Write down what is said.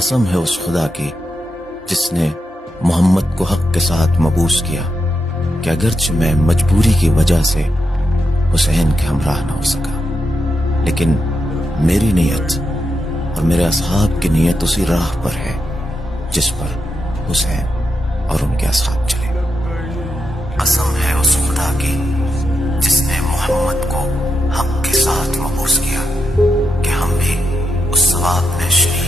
कसम है उस खुदा की जिसने मोहम्मद को हक के साथ मबूस किया कि अगरचे मैं मजबूरी की वजह से हुसैन के हमराह ना हो सका, लेकिन मेरी नीयत और मेरे असहाब की नीयत उसी राह पर है जिस पर हुसैन और उनके असहाब चले। कसम है उस खुदा की जिसने मोहम्मद को हक के साथ मबूस किया कि हम भी उस सवाब में शरीक